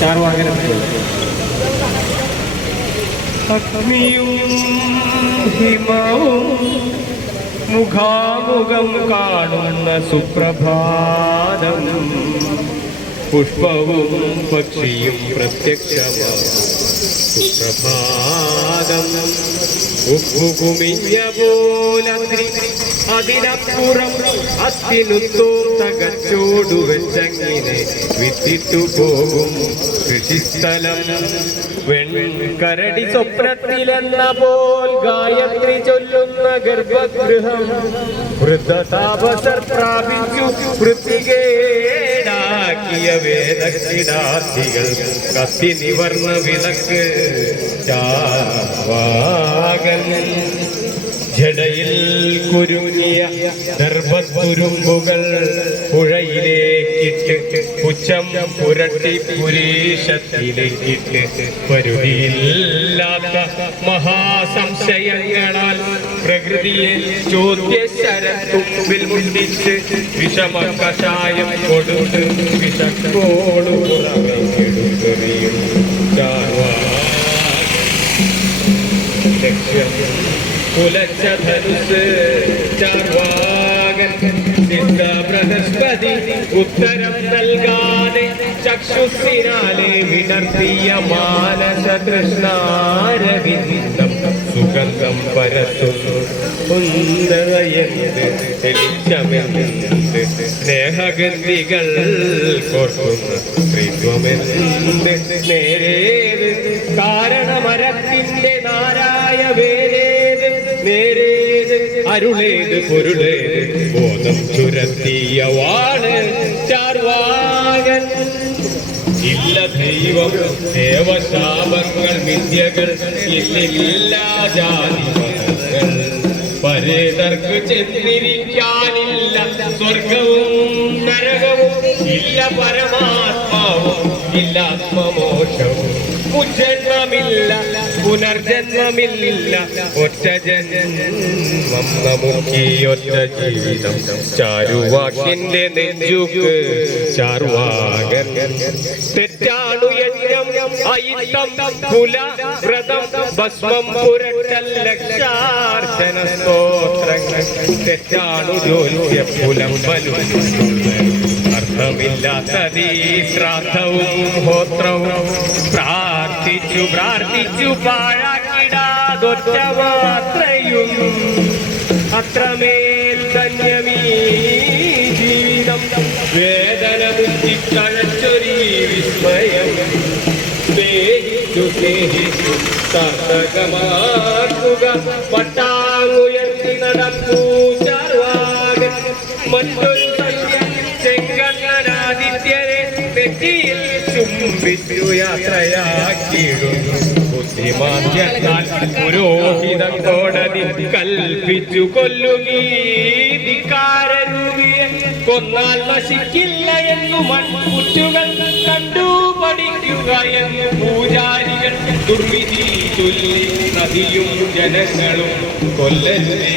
ചാർവാകനത്തിലുള്ള അഗ്നിയും ഹിമവും മുഖാമുഖം കാണുന്ന സുപ്രഭാതം. പുഷ്പവും പക്ഷിയും പ്രത്യക്ഷമാണ് സുപ്രഭാതം. ഉപ്പുകുമിഞ്ഞ പോലഗ്നി അതിനപ്പുറം അത്തിനുത്തോർത്ത കച്ചോടു വെച്ചങ്ങനെ വിത്തിട്ടു പോകും കൃഷിസ്ഥലം. വെൺകരടി സ്വപ്നത്തിലെന്ന പോൽ ഗായത്രി ചൊല്ലുന്ന ഗർഭഗൃഹം. വൃദ്ധതാപസർ പ്രാപിച്ചു വൃത്തികേടാക്കിയ വേദക്കിടാർത്ഥികൾ കത്തി നിവർന്ന വിളക്ക് ചാവാകൻ. ജടയിൽ കുരുങ്ങിയ ഗർഭത്തുരുമ്പുകൾ പുഴയിലേക്കിട്ട് പുച്ഛം പുരട്ടി പുരീഷത്തിലേക്കിട്ട് വരുതിയില്ലാത്ത മഹാസംശയങ്ങളാൽ പ്രകൃതിയെ ചോദ്യശരത്തുമ്പിൽ മുണ്ടിച്ച് വിഷമ കഷായം കൊടുത്ത് വിഷക്കോടു കുലച്ച ധനുസ് ചാർവാകൻ സിദ്ധ ബൃഹസ്പതി ഉത്തരം നൽകാതെ ചക്ഷുസിനാലെ വിടർത്തിയ മാനസ കൃഷ്ണാരവിന്ദം സുഗന്ധം പരത്തുന്നു സ്നേഹഗന്ധികൾ കോർക്കുന്നു സ്ത്രീത്വമെന്ത് നേരേത് കാരണമരത്തിന്റെ നാരായ വേരേ അരുളേത് പൊരുളേത് ബോധം ചുരത്തിയ വാണ് ചാർവാകൻ ഇല്ല ദൈവം ദേവശാപങ്ങൾ വിദ്യകൾ ഇല്ലില്ല ജാതി പരേതർക്ക് ചെന്നിരിക്കാനില്ല സ്വർഗവും നരകവും. ഇല്ല പരമാത്മാവും ഇല്ല ആത്മമോഷവും മുജന്മമില്ല പുനർജന്മമില്ല. ഒറ്റ ജന്മം നമുക്കീ ഒറ്റ ജീവിതം. ചാരുവാക്കിന്റെ നെഞ്ചുക്ക് ചാർവാകൻ തെറ്റാണു യജ്ഞം ഐത്തം കുല വ്രതം ഭസ്മം പുരട്ടൽ ലക്ഷാർച്ചന സ്തോത്രങ്ങൾ. തെറ്റാണു ജോലിയ പുലമ്പലും. അർത്ഥമില്ലാത്തതീ ശ്രാദ്ധവും ഹോത്രവും. പ്രാർത്ഥിച്ചു പ്രാർത്ഥിച്ചു പാഴാക്കിടാതൊറ്റവാത്രയും അത്രമേൽ ധന്യമീ ജീവിതം. വേദന ബുദ്ധി കഴച്ചൊരീ വിസ്മയം. സ്നേഹിച്ചു സ്നേഹിച്ചു സാർത്ഥകമാക്കുക പട്ടാങ്ങുയർത്തി നടക്കൂ ചർവാകൻ. മറ്റൊരു കോടതി കൽപ്പിച്ചു കൊല്ലുകീതിക്കാരൂപിയെ കൊന്നാൽ നശിക്കില്ല എന്നു മൺകുറ്റുകൾ കണ്ടു പഠിക്കുക എന്ന് പൂജാരികൾ ദുർവിധി ചൊല്ലി നദിയും ജനങ്ങളും കൊല്ലരുതേ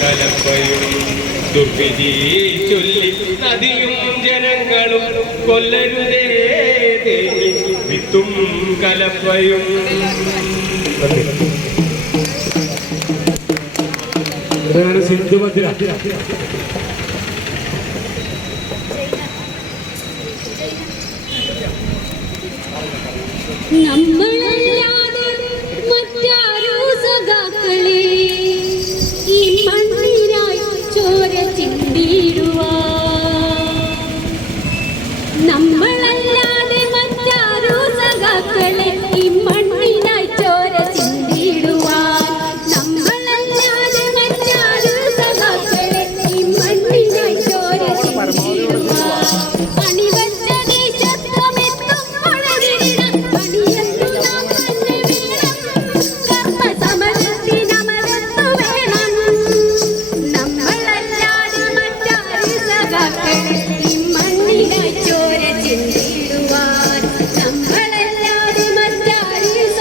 കലപ്പയും ദുർവിധി ചൊല്ലി നദിയും ജനങ്ങളും കൊല്ലരുതേ ദേവി. വിത്തും കലപ്പയും. സിന്ധുഭദ്ര നമ്മളല്ലാതെ മറ്റാരോ സഖാക്കളെ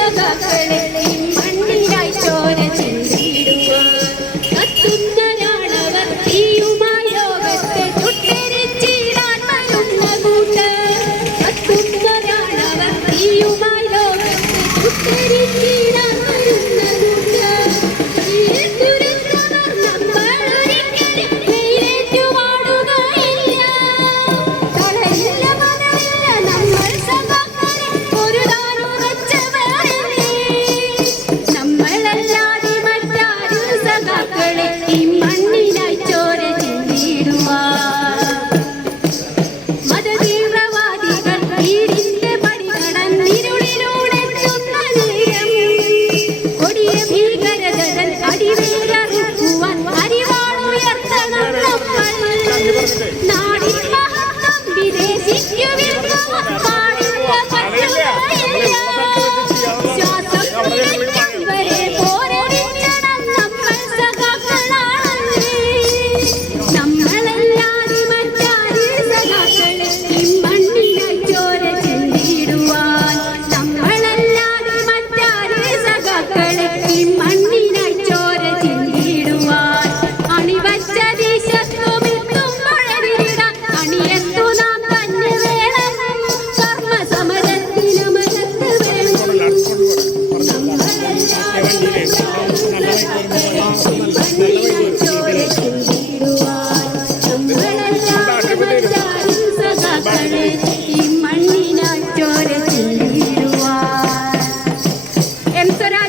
കഥകളെത്തി മണ്ണിലായി ചോര ചിന്തിടുവാൻ. കത്തുന്നരാണവർ തീയുമായി ലോകത്തെ ചുട്ടരിച്ചിടാൻ വരുന്ന കൂട്ടർ കത്തുന്നരാണവർ mistakes.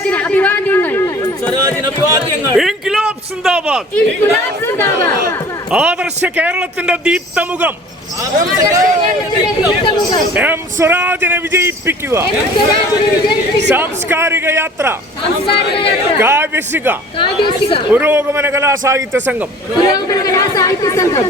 അഭിവാദ്യങ്ങൾ. ഇൻക്ലാബ് സിന്ദാബാദ്. ഇൻകുലാബ് സിന്ദാബാദ്. ആദർശ കേരളത്തിന്റെ ദീപ്തമുഖം. എം സ്വരാജിനെ വിജയിപ്പിക്കുക. സാംസ്കാരിക യാത്ര. യാത്ര. കാവ്യശിക പുരോഗമന കലാസാഹിത്യ സംഘം. പുരോഗമന കലാ സാഹിത്യ സംഘം.